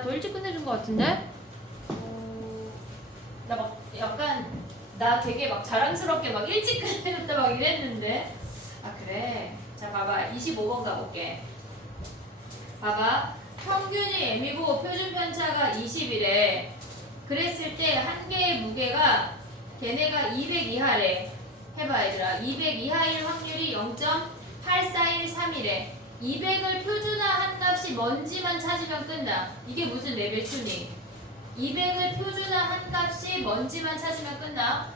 더 일찍 끝내준 것 같은데? 나 막 약간 나 되게 막 자랑스럽게 막 일찍 끝내줬다 막 이랬는데. 아 그래. 자 봐봐 25번 가볼게. 봐봐 평균이 m이고 표준 편차가 20이래. 그랬을 때 한 개의 무게가 걔네가 200 이하래. 해봐 얘들아. 200 이하일 확률이 0.8413이래. 200을 표준화한 값이 뭔지만 찾으면 끝나. 이게 무슨 레벨 튜닝? 200을 표준화한 값이 뭔지만 찾으면 끝나.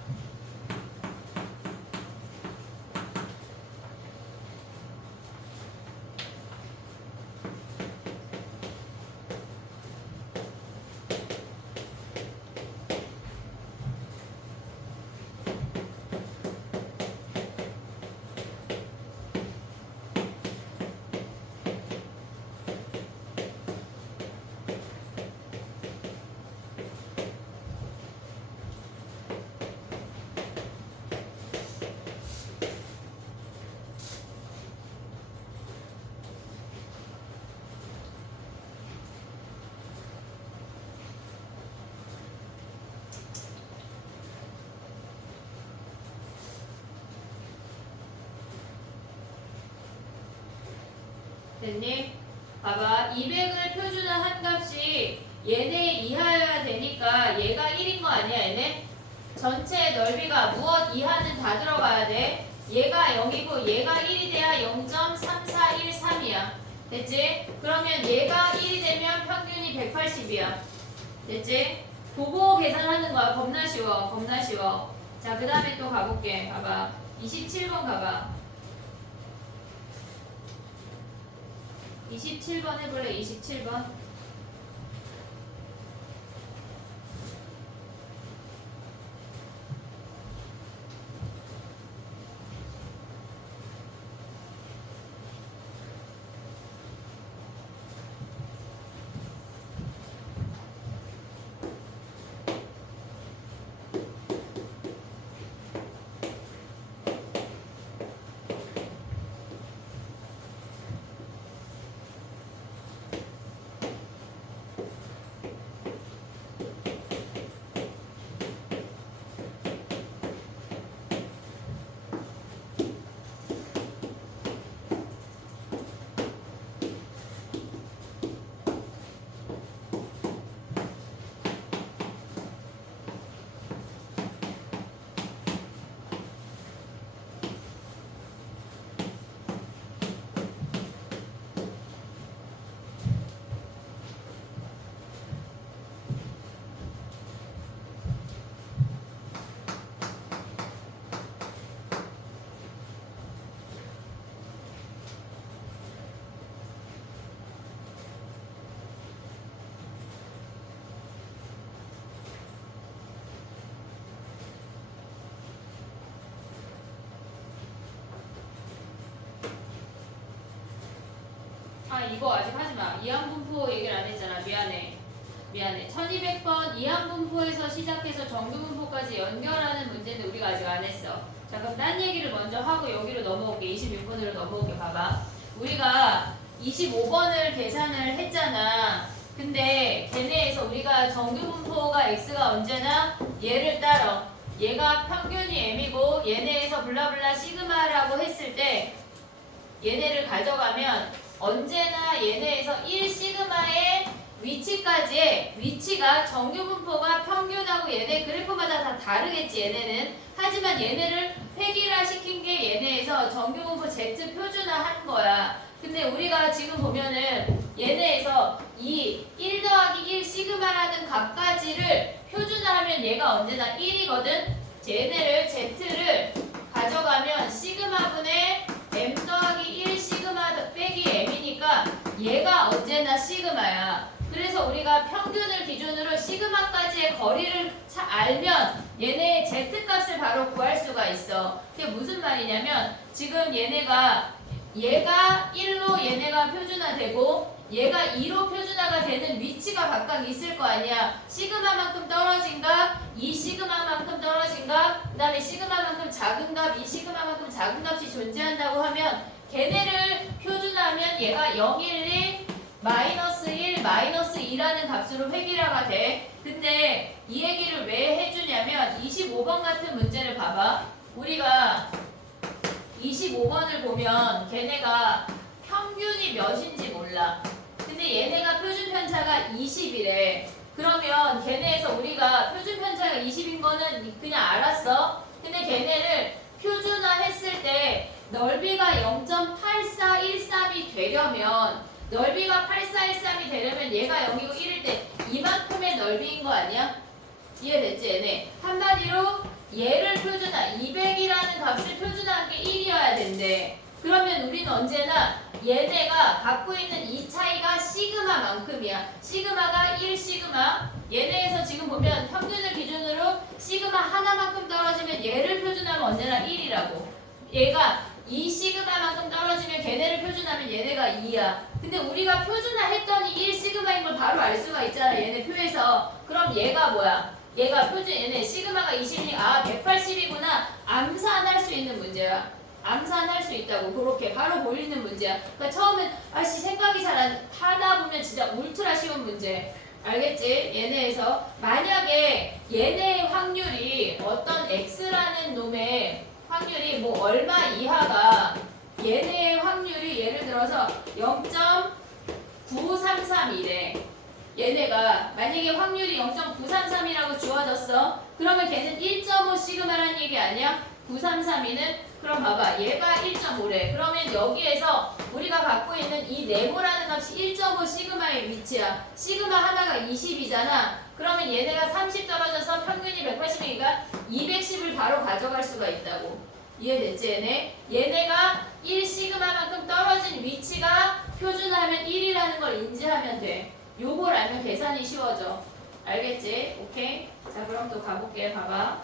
됐니? 봐봐 200을 표준화한 값이 얘네 이하여야 되니까 얘가 1인 거 아니야 얘네? 전체 넓이가 무엇 이하는 다 들어가야 돼. 얘가 0이고 얘가 1이 돼야 0.3413이야. 됐지? 그러면 얘가 1이 되면 평균이 180이야. 됐지? 그거 계산하는 거야. 겁나 쉬워. 겁나 쉬워. 자, 그 다음에 또 가볼게. 봐봐. 27번 가봐. 27번 해볼래? 27번. 아 이거 아직 하지마. 이항분포 얘기를 안 했잖아. 미안해. 1200번 이항분포에서 시작해서 정규분포까지 연결하는 문제인데 우리가 아직 안 했어. 자 그럼 딴 얘기를 먼저 하고 여기로 넘어올게. 26번으로 넘어올게. 봐봐. 우리가 25번을 계산을 했잖아. 근데 걔네에서 우리가 정규분포가 x가 언제나 얘를 따라. 얘가 평균이 m이고 얘네에서 블라블라 시그마라고 했을 때 얘네를 가져가면 언제나 얘네에서 1시그마의 위치까지의 위치가 정규분포가 평균하고 얘네 그래프마다 다 다르겠지 얘네는. 하지만 얘네를 획일화 시킨 게 얘네에서 정규분포 Z 표준화한 거야. 근데 우리가 지금 보면은 얘네에서 이 1 더하기 1 시그마라는 값까지를 표준화하면 얘가 언제나 1이거든. 얘네를 Z를 가져가면 시그마분의 M 더하기 1 시그마 빼기 M이니까 얘가 언제나 시그마야. 그래서 우리가 평균을 기준으로 시그마까지의 거리를 알면 얘네의 Z값을 바로 구할 수가 있어. 그게 무슨 말이냐면 지금 얘가 1로 얘네가 표준화되고 얘가 2로 표준화가 되는 위치가 각각 있을 거 아니야. 시그마만큼 떨어진 값, 2시그마만큼 떨어진 값, 그 다음에 시그마만큼 작은 값, 2시그마만큼 작은 값이 존재한다고 하면 걔네를 표준화하면 얘가 0, 1, 1, 마이너스 1, 마이너스 2라는 값으로 획일화가 돼. 근데 이 얘기를 왜 해주냐면 25번 같은 문제를 봐봐. 우리가 25번을 보면 걔네가 평균이 몇인지 몰라. 근데 얘네가 표준 편차가 20이래. 그러면 걔네에서 우리가 표준 편차가 20인 거는 그냥 알았어. 근데 걔네를 표준화했을 때 넓이가 0.8413이 되려면 넓이가 8413이 되려면 얘가 0이고 1일 때 이만큼의 넓이인 거 아니야? 이해됐지 얘네? 한마디로 얘를 표준화 200이라는 값을 표준화한 게 1이어야 된대. 그러면 우리는 언제나 얘네가 갖고 있는 이 차이가 시그마만큼이야. 시그마가 1 시그마. 얘네에서 지금 보면 평균을 기준으로 시그마 하나만큼 떨어지면 얘를 표준하면 언제나 1이라고. 얘가 2 시그마만큼 떨어지면 걔네를 표준하면 얘네가 2야. 근데 우리가 표준화했더니 1 시그마인 걸 바로 알 수가 있잖아. 얘네 표에서. 그럼 얘가 뭐야? 얘가 표준 얘네 시그마가 20이니 180이구나. 암산할 수 있는 문제야. 암산할 수 있다고. 그렇게 바로 보이는 문제야. 그러니까 처음엔 아씨 생각이 잘 안 하다 보면 진짜 울트라 쉬운 문제. 알겠지? 얘네에서 만약에 얘네의 확률이 어떤 x라는 놈의 확률이 뭐 얼마 이하가 얘네의 확률이 예를 들어서 0.933이래. 얘네가 만약에 확률이 0.933이라고 주어졌어. 그러면 걔는 1.5 시그마라는 얘기 아니야? 933이는 그럼 봐봐. 얘가 1.5래. 그러면 여기에서 우리가 갖고 있는 이 네모라는 값이 1.5 시그마의 위치야. 시그마 하나가 20이잖아. 그러면 얘네가 30 떨어져서 평균이 180이니까 210을 바로 가져갈 수가 있다고. 이해됐지 얘네? 얘네가 1 시그마만큼 떨어진 위치가 표준화하면 1이라는 걸 인지하면 돼. 요걸 알면 계산이 쉬워져. 알겠지? 오케이? 자 그럼 또 가볼게. 봐봐.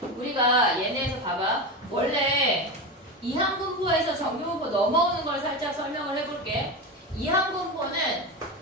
우리가 얘네에서 봐봐. 원래 이항분포에서 정규분포 넘어오는 걸 살짝 설명을 해볼게. 이항분포는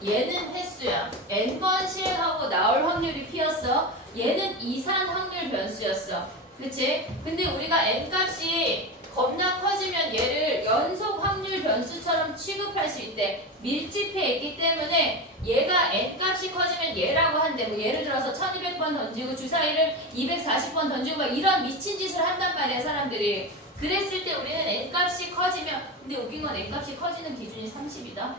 얘는 횟수야. n번 시행하고 나올 확률이 p였어. 얘는 이산 확률 변수였어. 그치? 근데 우리가 n값이 겁나 커지면 얘를 연속 확률 변수처럼 취급할 수 있대. 밀집해 있기 때문에 얘가 n값이 커지면 얘라고 한대. 뭐 예를 들어서 1200번 던지고 주사위를 240번 던지고 막 이런 미친 짓을 한단 말이야 사람들이. 그랬을 때 우리는 n값이 커지면, 근데 웃긴 건 n값이 커지는 기준이 30이다.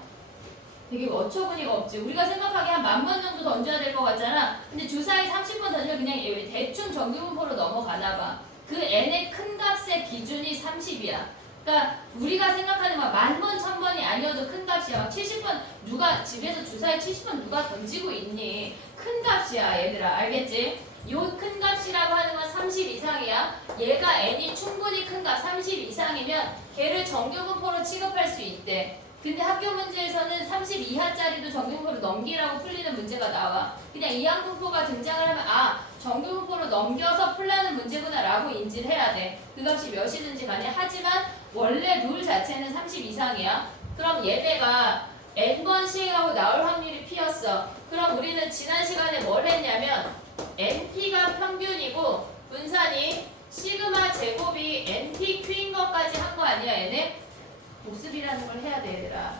되게 어처구니가 없지. 우리가 생각하기에 한 10,000번 정도 던져야 될 것 같잖아. 근데 주사위 30번 던지면 그냥 대충 정규분포로 넘어가나 봐. 그 n의 큰 값의 기준이 30이야. 그러니까 우리가 생각하는 막 10,000번, 1,000번이 아니어도 큰 값이야. 막 70번 누가 집에서 주사위 70번 누가 던지고 있니? 큰 값이야 얘들아. 알겠지? 요 큰 값이라고 하는 건 30 이상이야. 얘가 n이 충분히 큰 값 30 이상이면 걔를 정규분포로 취급할 수 있대. 근데 학교 문제에서는 30 이하짜리도 정규분포로 넘기라고 풀리는 문제가 나와. 그냥 이항분포가 등장을 하면 정규분포로 넘겨서 풀라는 문제구나 라고 인지를 해야 돼. 그 값이 몇이든지 간에. 하지만 원래 룰 자체는 30 이상이야. 그럼 얘네가 n번 시행하고 나올 확률이 p였어. 그럼 우리는 지난 시간에 뭘 했냐면 np가 평균이고 분산이 시그마 제곱이 npq인 것까지 한 거 아니야 얘네? 복습이라는 걸 해야 돼 얘들아.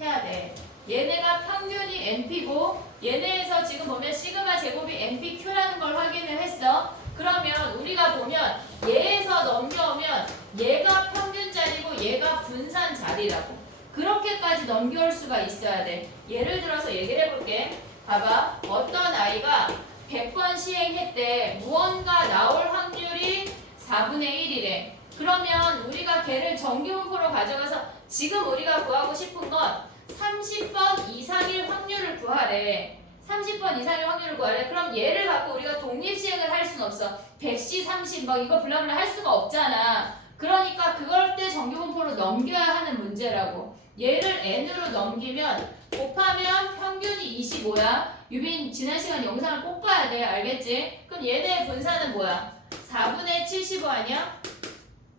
해야 돼. 얘네가 평균이 np고 얘네에서 지금 보면 시그마 제곱이 npq라는 걸 확인을 했어. 그러면 우리가 보면 얘에서 넘겨오면 얘가 평균자리고 얘가 분산자리라고. 그렇게까지 넘겨올 수가 있어야 돼. 예를 들어서 얘기를 해볼게. 봐봐. 어떤 아이가 100번 시행했대. 무언가 나올 확률이 4분의 1이래. 그러면 우리가 걔를 정규분포로 가져가서 지금 우리가 구하고 싶은 건 30번 이상일 확률을 구하래. 30번 이상의 확률을 구하래. 그럼 얘를 갖고 우리가 독립시행을 할 수는 없어. 100시 30 막 이거 블라블라 할 수가 없잖아. 그러니까 그걸 때 정규분포로 넘겨야 하는 문제라고. 얘를 n으로 넘기면 곱하면 평균이 25야. 유빈 지난 시간 영상을 꼭 봐야 돼. 알겠지? 그럼 얘네의 분산은 뭐야? 4분의 75 아니야?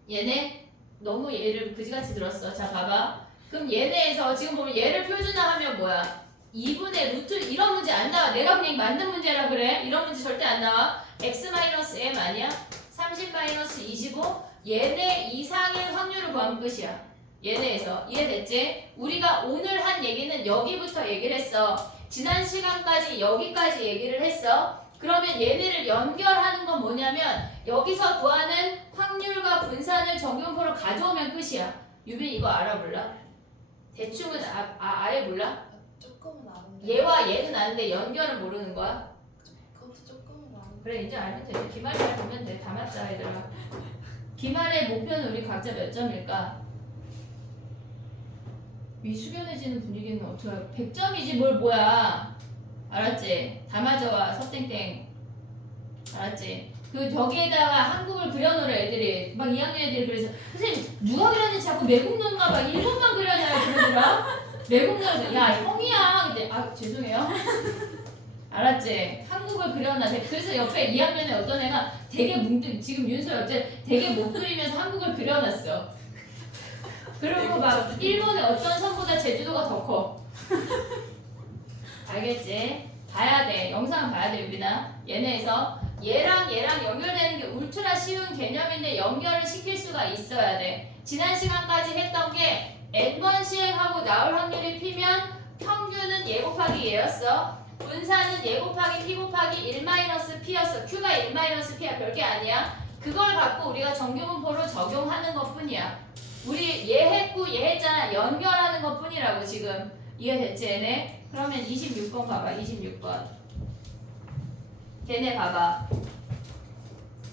얘네 너무 얘를 그지같이 들었어. 자 봐봐. 그럼 얘네에서 지금 보면 얘를 표준화하면 뭐야? 2분의 루트 이런 문제 안 나와. 내가 그냥 만든 문제라 그래. 이런 문제 절대 안 나와. x-m 아니야? 30-25 얘네 이상의 확률을 구하면 끝이야. 얘네에서. 이해됐지? 우리가 오늘 한 얘기는 여기부터 얘기를 했어. 지난 시간까지 여기까지 얘기를 했어. 그러면 얘네를 연결하는 건 뭐냐면 여기서 구하는 확률과 분산을 정규분포로 가져오면 끝이야. 유빈 이거 알아 몰라? 대충은 아예 몰라? 조금은 아는데. 얘와 얘는 아는데 연결은 모르는 거야? 그것도 조금은 아는데. 그래 이제 알면 돼. 기말 잘 보면 돼. 다 맞자 얘들아. 기말의 목표는 우리 각자 몇 점일까? 미수변해지는 분위기는 어떻게 알아? 100점이지 뭘 뭐야. 알았지? 다 맞아와 서땡땡. 알았지? 그 저기에다가 한국을 그려놓으래 애들이 막 2학년 애들이 그래서 선생님 누가 그렸는지 자꾸 매국노인가 봐 일본만 그려놔요 그러더라. 매국노에서 야 형이야 근데 아 죄송해요. 알았지? 한국을 그려놔. 그래서 옆에 2학년에 어떤 애가 되게 뭉뚱 지금 윤서 어째 되게 못 그리면서 한국을 그려놨어. 그리고 막 일본의 어떤 섬보다 제주도가 더 커. 알겠지? 봐야 돼. 영상은 봐야 돼 유빈아. 얘네에서 얘랑 연결되는 게 울트라 쉬운 개념인데 연결을 시킬 수가 있어야 돼. 지난 시간까지 했던 게 n번 시행하고 나올 확률이 p면 평균은 얘 곱하기 얘였어. 분산은 얘 곱하기 p 곱하기 1-p였어. q가 1-p야. 별게 아니야. 그걸 갖고 우리가 정규분포로 적용하는 것 뿐이야. 우리 얘 했고 얘 했잖아. 연결하는 것 뿐이라고 지금. 이해됐지 얘네? 그러면 26번 봐봐. 26번. 걔네 봐봐.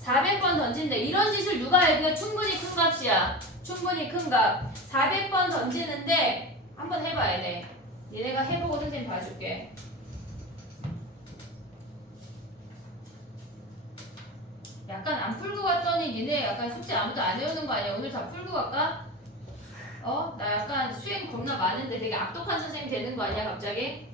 400번 던진대. 이런 짓을 누가 해도 충분히 큰 값이야. 충분히 큰 값. 400번 던지는데 한번 해봐 얘네. 얘네가 해보고 선생님 봐줄게. 약간 안 풀고 갔더니 니네 약간 숙제 아무도 안 해오는 거 아니야? 오늘 다 풀고 갈까? 나 약간 수행 겁나 많은데 되게 악독한 선생님 되는 거 아니야 갑자기?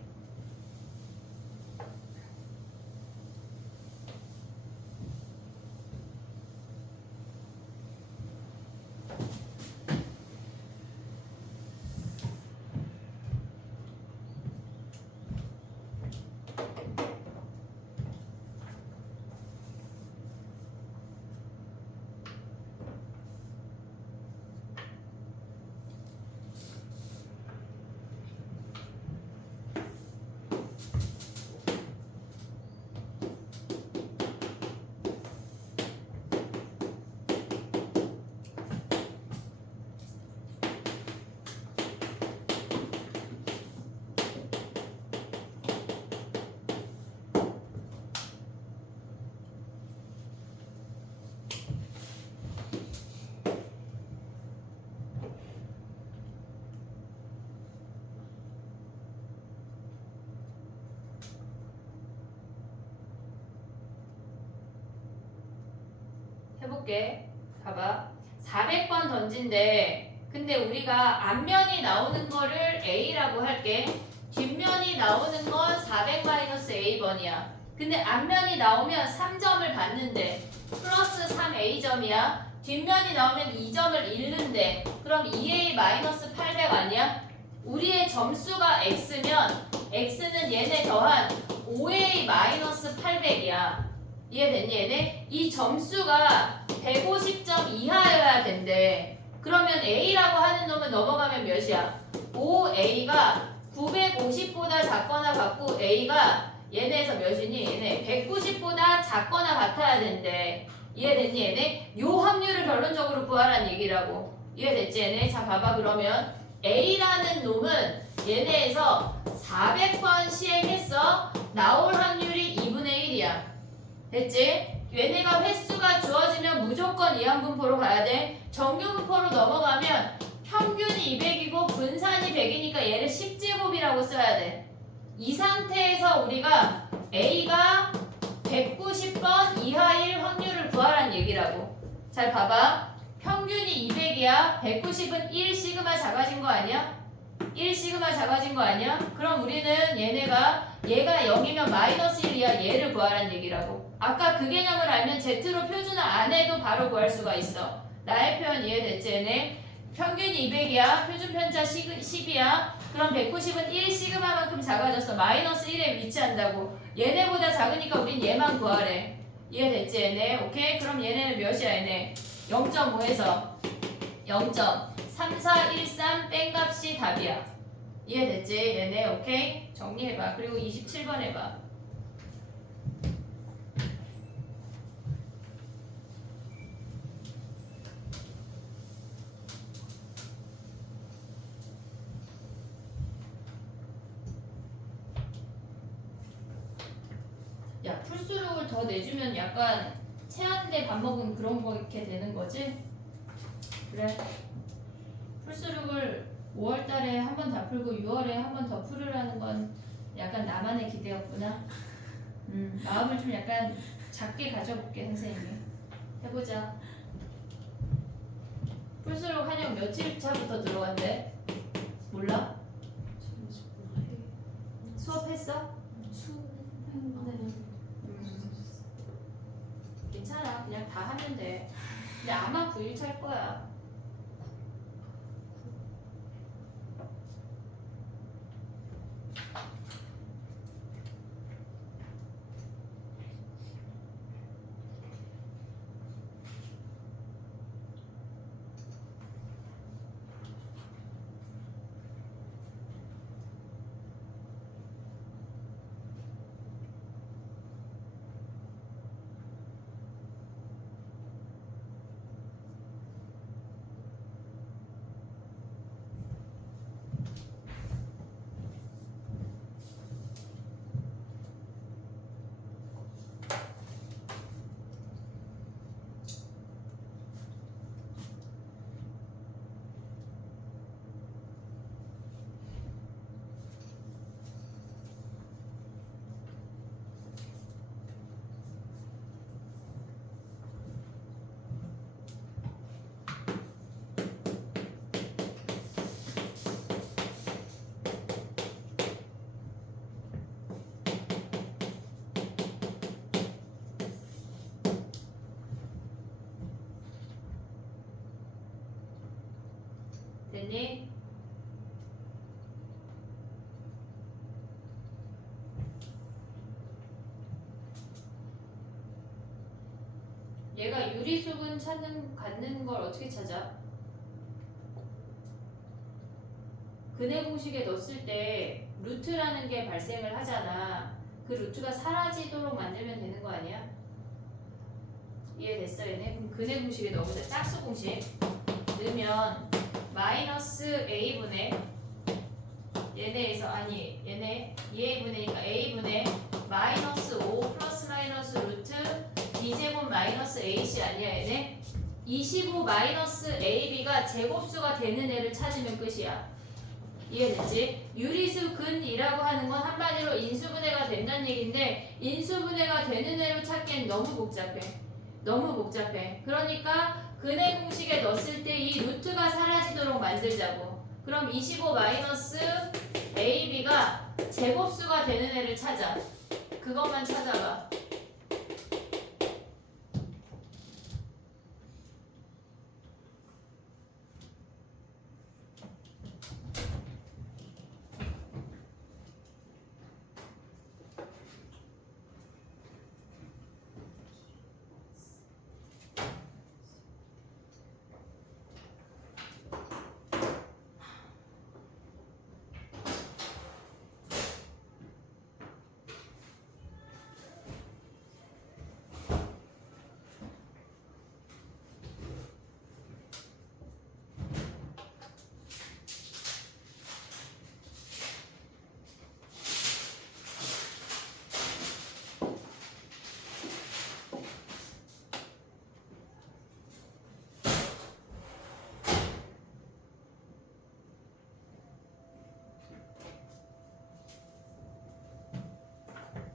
해볼게. 봐봐. 400번 던진대. 근데 우리가 앞면이 나오는 거를 A라고 할게. 뒷면이 나오는 건 400-A번이야. 근데 앞면이 나오면 3점을 받는데 플러스 3A점이야. 뒷면이 나오면 2점을 잃는데 그럼 2A-800 아니야? 우리의 점수가 X면 X는 얘네 더한 5A-800이야. 이해됐니 얘네? 이 점수가 150점 이하여야 된대. 그러면 A라고 하는 놈은 넘어가면 몇이야? 5A가 950보다 작거나 같고 A가 얘네에서 몇이니? 얘네 190보다 작거나 같아야 된대. 이해됐니 얘네? 요 확률을 결론적으로 구하라는 얘기라고. 이해됐지 얘네? 자 봐봐 그러면 A라는 놈은 얘네에서 400번 시행했어. 나올 확률이 2분의 1이야. 됐지? 얘네가 횟수가 주어지면 무조건 이항분포로 가야 돼. 정규분포로 넘어가면 평균이 200이고 분산이 100이니까 얘를 10제곱이라고 써야 돼. 이 상태에서 우리가 A가 190번 이하일 확률을 구하라는 얘기라고. 잘 봐봐. 평균이 200이야. 190은 1시그마 작아진 거 아니야? 1시그마 작아진 거 아니야? 그럼 우리는 얘가 0이면 마이너스 1이야. 얘를 구하라는 얘기라고. 아까 그 개념을 알면 Z로 표준화 안 해도 바로 구할 수가 있어. 나의 표현 이해됐지 얘네? 평균이 200이야. 표준 편차 10이야. 그럼 190은 1시그마만큼 작아졌어. 마이너스 1에 위치한다고. 얘네보다 작으니까 우린 얘만 구하래. 이해됐지 얘네? 오케이? 그럼 얘네는 몇이야 얘네? 0.5에서 0.4 3, 4, 1, 3 뺀값이 답이야. 이해됐지? 얘네 오케이? 정리해봐. 그리고 27번 해봐. 야, 풀수록을 더 내주면 약간 체한대 밥 먹은 그런 거 이렇게 되는 거지? 그래. 풀수록을 5월 달에 한 번 다 풀고 6월에 한 번 더 풀으라는 건 약간 나만의 기대였구나. 마음을 좀 약간 작게 가져볼게, 선생님이. 해보자. 풀수록 한영 며칠 차부터 들어간대? 몰라? 수업했어? 괜찮아. 그냥 다 하면 돼. 근데 아마 9일 찰 거야. 됐니? 얘가 유리수분 갖는 걸 어떻게 찾아? 근해 공식에 넣었을 때 루트라는 게 발생을 하잖아. 그 루트가 사라지도록 만들면 되는 거 아니야? 이해됐어 얘네? 그럼 근해 공식에 넣어보자. 짝수 공식 넣으면 마이너스 a분의 얘네에서 아니 얘네 2a분의니까 a분의 마이너스 5 플러스 마이너스 루트 b제곱 마이너스 ac 아니야 얘네? 25 마이너스 ab가 제곱수가 되는 애를 찾으면 끝이야. 이해됐지? 유리수 근이라고 하는 건 한마디로 인수분해가 된다는 얘기인데 인수분해가 되는 애로 찾기엔 너무 복잡해. 너무 복잡해. 그러니까 근해 공식에 넣었을 때 이 루트가 사라지도록 만들자고. 그럼 25 마이너스 ab가 제곱수가 되는 애를 찾아. 그것만 찾아봐.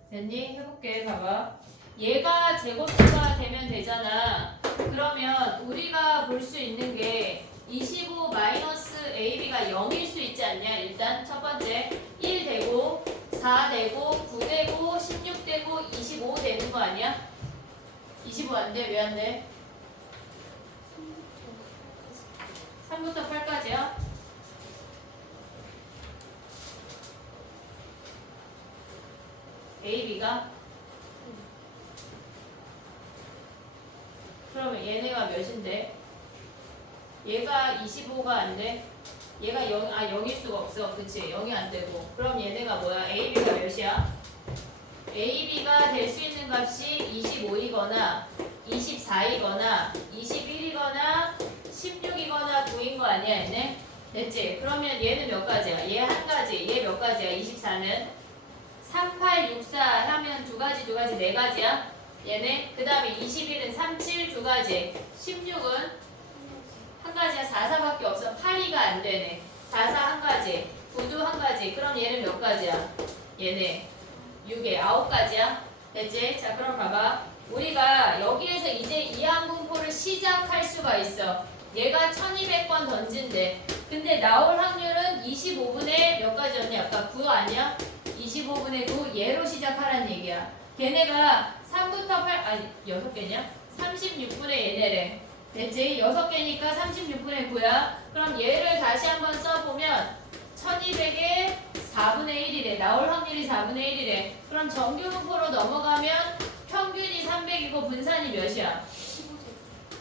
됐니? 해볼게. 봐봐. 얘가 제곱수가 되면 되잖아. 그러면 우리가 볼 수 있는 게 25 마이너스 ab가 0일 수 있지 않냐? 일단 첫 번째 1 되고 4 되고 9 되고 16 되고 25 되는 거 아니야? 25 안 돼? 왜 안 돼? 3부터 8까지야? AB가? 그러면 얘네가 몇인데? 얘가 25가 안 돼. 얘가 0일 수가 없어. 그치? 0이 안 되고. 그럼 얘네가 뭐야? AB가 몇이야? AB가 될 수 있는 값이 25이거나 24이거나 21이거나 16이거나 9인 거 아니야, 얘네? 됐지? 그러면 얘는 몇 가지야? 얘 한 가지. 얘 몇 가지야? 24는? 3, 8, 6, 4 하면 두 가지, 네 가지야? 얘네? 그 다음에 21은 3, 7 두 가지. 16은 한 가지야. 4, 4밖에 없어. 8이가 안 되네. 4, 4 한 가지. 9도 한 가지. 그럼 얘는 몇 가지야? 얘네 6에 9가지야. 됐지? 자, 그럼 봐봐. 우리가 여기에서 이제 이항분포를 시작할 수가 있어. 얘가 1200번 던진대. 근데 나올 확률은 25분의 몇 가지였냐? 아까 9 아니야? 25분의 9 얘로 시작하라는 얘기야. 걔네가 3부터 8, 아니 6개냐? 36분의 얘네래. 됐지? 6개니까 36분의 9야. 그럼 얘를 다시 한번 써보면 1200에 4분의 1이래. 나올 확률이 4분의 1이래. 그럼 정규분포로 넘어가면 평균이 300이고 분산이 몇이야?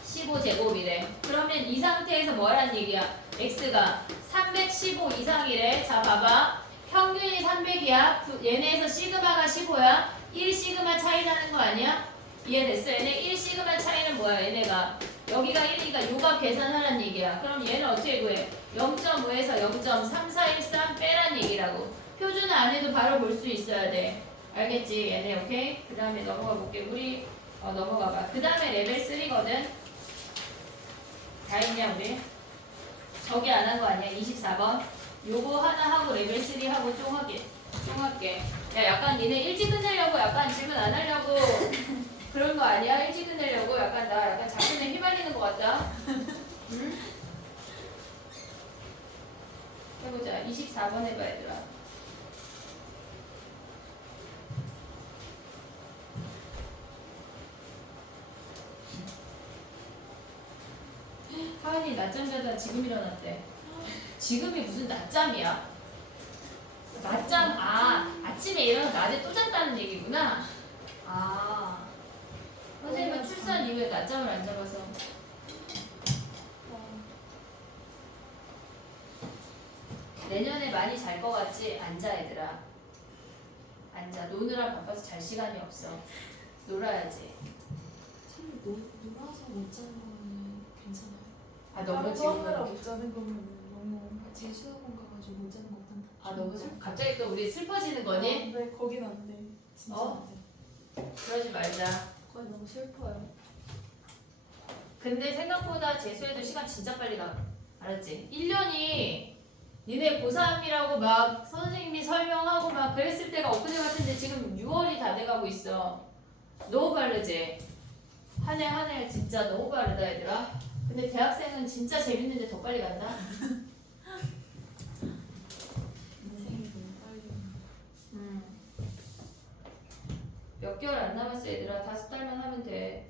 15제곱이래. 그러면 이 상태에서 뭐란 얘기야? x가 315 이상이래. 자, 봐봐. 평균이 300이야. 얘네에서 시그마가 15야. 1 시그마 차이 나는 거 아니야? 이해됐어? 얘네 1 시그마 차이는 뭐야? 얘네가 여기가 1이니까 요값 계산하란 얘기야. 그럼 얘는 어떻게 구해? 0.5에서 0.3413 빼란 얘기라고. 표준은 안 해도 바로 볼 수 있어야 돼. 알겠지? 얘네 오케이? 그 다음에 넘어가 볼게. 우리 넘어가 봐. 그 다음에 레벨 3거든. 다 했냐 우리? 저기 안 한 거 아니야? 24번. 요거 하나 하고 레벨 3 하고 쫑 할게. 야, 약간 니네 일찍 끝내려고 약간 질문 안 하려고 그런 거 아니야? 일찍 끝내려고 나 약간 작품에 휘말리는 것 같다. 응? 해보자. 24번 해봐 얘들아. 하은이 낮잠 자다 지금 일어났대. 지금이 무슨 낮잠이야? 낮잠, 아침에 일어나서 낮에 또 잤다는 얘기구나. 선생님은 출산 이후에 낮잠을 안 잡아서. 내년에 많이 잘 것 같지? 앉아 얘들아. 앉아. 노느라 바빠서 잘 시간이 없어. 놀아야지. 참 놀아서 못 자는 거는 괜찮아요. 너무 하느라 지금 못 자는 거면 너무 재수학원 가가지고 못 자는 것보단 너무 갑자기 또 우리 슬퍼지는 거니? 네, 거긴 안 돼. 진짜 안 돼. 그러지 말자. 거긴 너무 슬퍼요. 근데 생각보다 재수해도 시간 진짜 빨리 가. 알았지? 1년이 니네 고3이라고 막 선생님이 설명하고 막 그랬을 때가 엊그제 같은데 지금 6월이 다 돼가고 있어. 너무 빠르지? 한 해 진짜 너무 빠르다 얘들아. 근데 대학생은 진짜 재밌는데 더 빨리 간다. 인생이 너무 빨리. 몇 개월 안 남았어 얘들아. 5달만 하면 돼.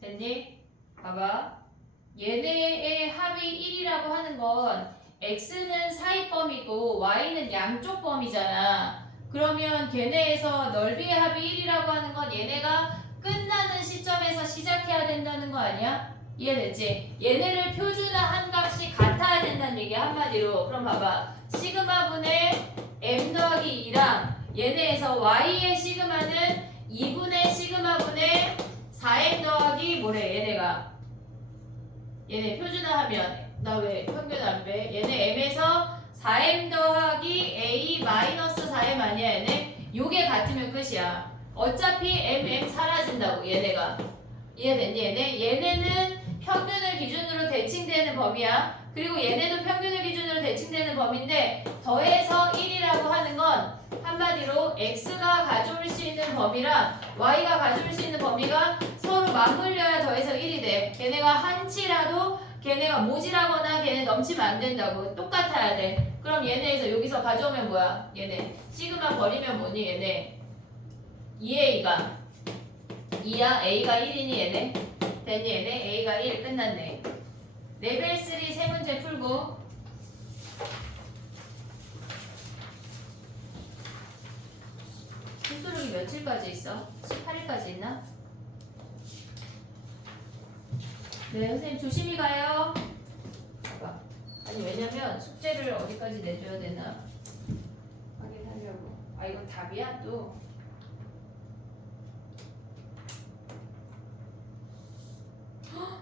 됐니? 봐봐. 얘네의 합이 1이라고 하는 건 x는 사이범이고 y는 양쪽 범이잖아. 그러면 걔네에서 넓이의 합이 1이라고 하는 건 얘네가 끝나는 시점에서 시작해야 된다는 거 아니야? 이해됐지? 얘네를 표준화한 값이 같아야 된다는 얘기 한마디로. 그럼 봐봐. 시그마분의 m 더하기 2랑 얘네에서 y의 시그마는 2분의 시그마분의 4m 더하기 뭐래 얘네 표준화하면 나 왜 평균 안 배? 얘네 m에서 4m 더하기 a 마이너스 4m 아니야 얘네? 요게 같으면 끝이야. 어차피 m 사라진다고 얘네가. 이해됐니 얘네? 얘네는 평균을 기준으로 대칭되는 범위야. 그리고 얘네도 평균을 기준으로 대칭되는 범위인데 더해서 1이라고 하는 건 한마디로 x가 가져올 수 있는 범위랑 y가 가져올 수 있는 범위가 서로 맞물려야 더해서 1이 돼. 걔네가 한치라도 걔네가 모질하거나 걔네 넘치면 안 된다고. 똑같아야 돼. 그럼 얘네에서 여기서 가져오면 뭐야? 얘네 시그마 버리면 뭐니 얘네 2a가 2야 a가 1이니 얘네 됐니 얘네 a가 1 끝났네. 레벨 3 세 문제 풀고 수수록이 며칠까지 있어? 18일까지 있나? 네 선생님 조심히 가요. 봐봐. 아니 왜냐면 숙제를 어디까지 내줘야 되나 확인하려고. 아 이거 답이야 또. 헉!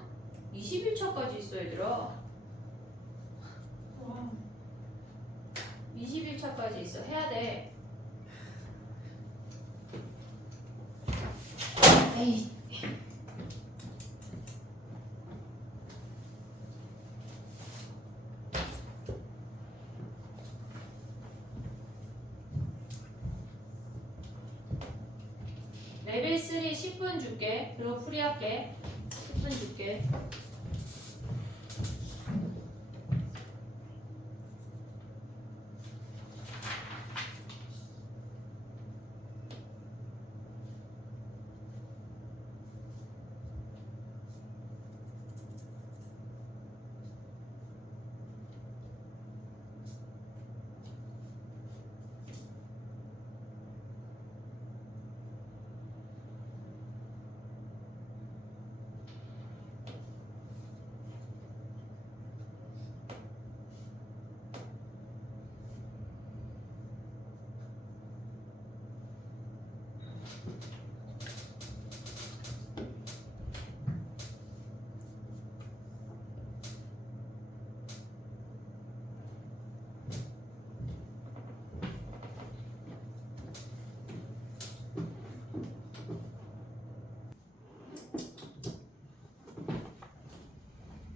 21차까지 있어 얘들아. 21차까지 있어. 해야 돼. 에이. 레벨 3 10분 줄게. 그리고 풀이할게. 10분 줄게.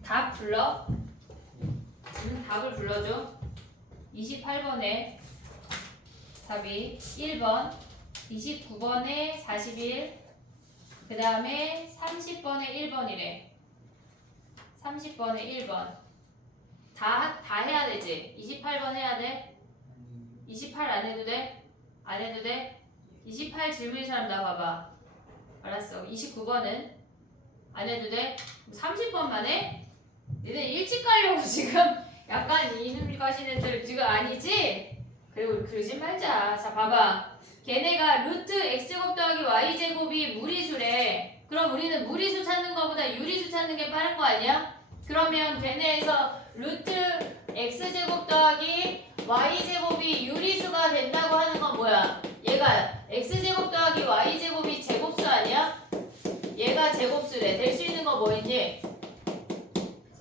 답 불러. 답을 불러줘. 28번에 답이 1번, 29번에 41, 그 다음에 30번에 1번이래. 30번에 1번. 다 해야 되지? 28번 해야 돼? 28 안 해도 돼? 안 해도 돼? 28 질문인 사람 나와봐. 알았어. 29번은? 안 해도 돼? 30번만 해? 니네 일찍 가려고 지금 약간 이놈 가신 애들 지금 아니지? 그리고 그러지 말자. 자 봐봐. 걔네가 루트 x제곱 더하기 y제곱이 무리수래. 그럼 우리는 무리수 찾는 거보다 유리수 찾는 게 빠른 거 아니야? 그러면 걔네에서 루트 x제곱 더하기 y제곱이 유리수가 된다고 하는 건 뭐야? 얘가 x제곱 더하기 y제곱이 제곱수 아니야? 얘가 제곱수래. 될 수 있는 거 뭐 있니?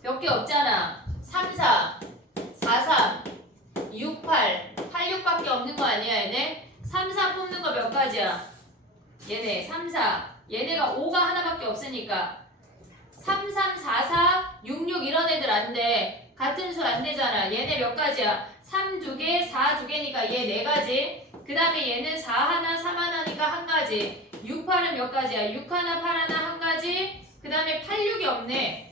몇 개 없잖아. 3, 4, 4, 3, 6, 8, 8, 6밖에 없는 거 아니야 얘네? 3, 4 뽑는 거 몇 가지야? 얘네 3, 4 얘네가 5가 하나밖에 없으니까 3, 3, 4, 4, 6, 6 이런 애들 안 돼. 같은 수 안 되잖아. 얘네 몇 가지야? 3 2개, 4 2개니까 얘 4가지. 그 다음에 얘는 4 하나, 3 하나니까 한 가지. 6, 8은 몇 가지야? 6 하나, 8 하나 한 가지. 그 다음에 8, 6이 없네.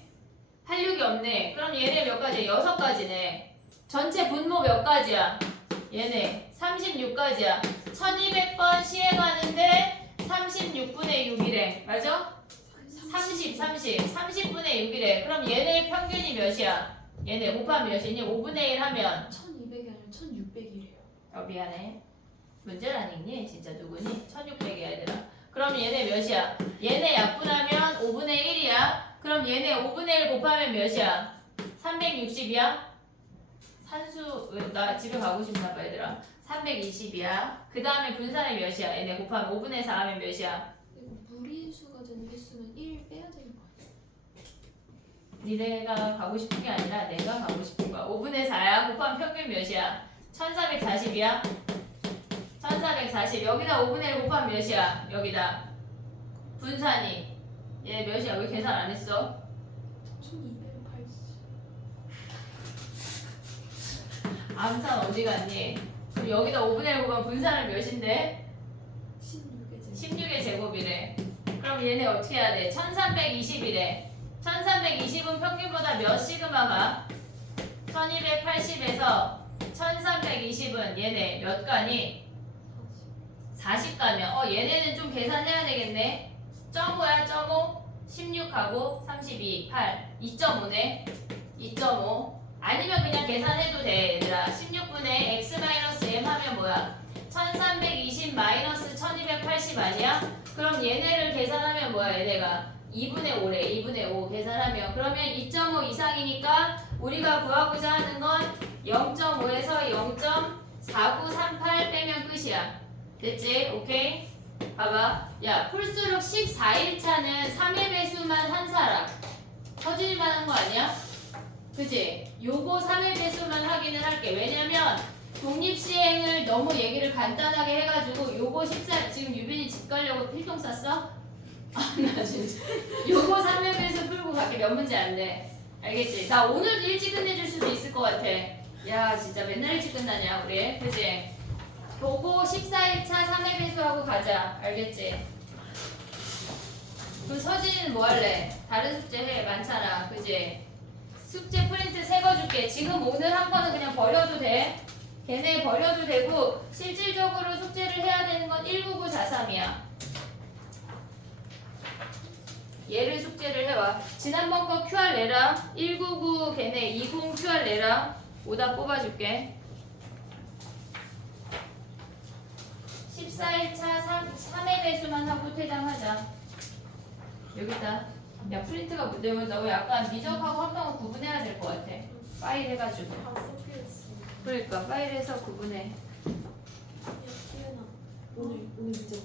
8, 6이 없네. 그럼 얘네 몇 가지야? 6가지네. 전체 분모 몇 가지야? 얘네 36가지야. 1200번 시행하는데 36분의 6이래. 맞아? 30, 30분의 6이래. 그럼 얘네 평균이 몇이야? 얘네 곱하면 몇이니? 5분의 1 하면 1200이 아니라 1600이래요. 미안해. 문제를 안 읽니? 진짜 누구니? 1600이야 얘들아. 그럼 얘네 몇이야? 얘네 약분하면 5분의 1이야. 그럼 얘네 5분의 1 곱하면 몇이야? 360이야? 산수, 나 집에 가고 싶나 봐, 얘들아. 320이야. 그 다음에 분산이 몇이야? 얘네 곱하면 5분의 4 하면 몇이야? 이거 무리수가 되는 횟수는 1 빼야 되는 거 아니야? 니네가 가고 싶은 게 아니라 내가 가고 싶은 거야. 5분의 4야. 곱하면 평균 몇이야? 1440이야? 1440. 여기다 5분의 1 곱하면 몇이야? 여기다. 분산이. 얘 몇이야? 왜 계산 안 했어? 1280. 암산 어디 갔니? 그럼 여기다 5분의 1 곱하면 분산은 몇인데? 16의 16의 제곱이래. 그럼 얘네 어떻게 해야 돼? 1320이래. 1320은 평균보다 몇 시그마가? 1280에서 1320은 얘네 몇 가니? 40가면 얘네는 좀 계산해야 되겠네. 0.5야 0.5 16하고 32 8 2.5네 2.5 아니면 그냥 계산해도 돼 얘들아. 16분의 x-m 하면 뭐야? 1320 마이너스 1280 아니야? 그럼 얘네를 계산하면 뭐야 얘네가? 2분의 5래 2분의 5 계산하면 그러면 2.5 이상이니까 우리가 구하고자 하는 건 0.5에서 0.4938 빼면 끝이야. 됐지? 오케이? 봐봐. 야, 풀수록 14일차는 3의 배수만 한 사람. 터지기만 한 거 아니야? 그치? 요거 3의 배수만 확인을 할게. 왜냐면 독립시행을 너무 얘기를 간단하게 해가지고 요거 14, 지금 유빈이 집 가려고 필통 쌌어? 아, 나 진짜. 요거 3의 배수 풀고 갈게. 몇 문제 안 돼. 알겠지? 나 오늘도 일찍 끝내줄 수도 있을 것 같아. 야, 진짜 맨날 일찍 끝나냐, 우리? 그치? 요거 14일차 3의 배수하고 가자. 알겠지? 그럼 서진이는 뭐 할래? 다른 숙제 해. 많잖아. 그지? 숙제 프린트 새 거 줄게. 지금 오늘 한 거는 그냥 버려도 돼. 걔네 버려도 되고 실질적으로 숙제를 해야 되는 건 19943이야. 얘를 숙제를 해와. 지난번 거 QR 내라. 199 걔네 20 QR 내라. 오다 뽑아줄게. 14일차 3의 배수만 하고 퇴장하자. 여기다. 야, 프린트가 문제면 너 약간 미적하고 합성을 구분해야 될 것 같아. 파일 해가지고. 다 섞여있어. 그러니까 파일에서 구분해. 야, 기현아. 오늘 미적.